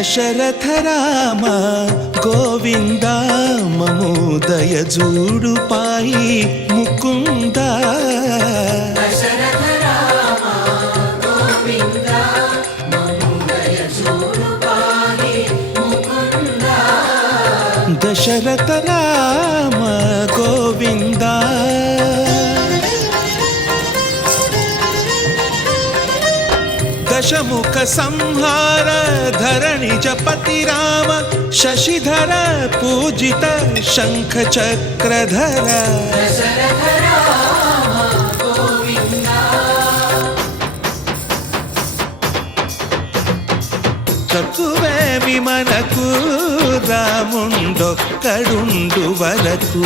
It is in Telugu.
దశరథ రామ గోవింద మమోదయ జూడు పాయి ముకుంద దశరథ రామ గోవింద మమోదయ జూడు పాయి ముకుంద దశరథ రామ గోవింద దశముఖ సంహార ధరణి జపతి రామ శశిధర పూజిత శంఖ చక్రధర దశరథ రామ గోవింద తక్కువేమి మనకు రాముండొక్కడుండు వరకు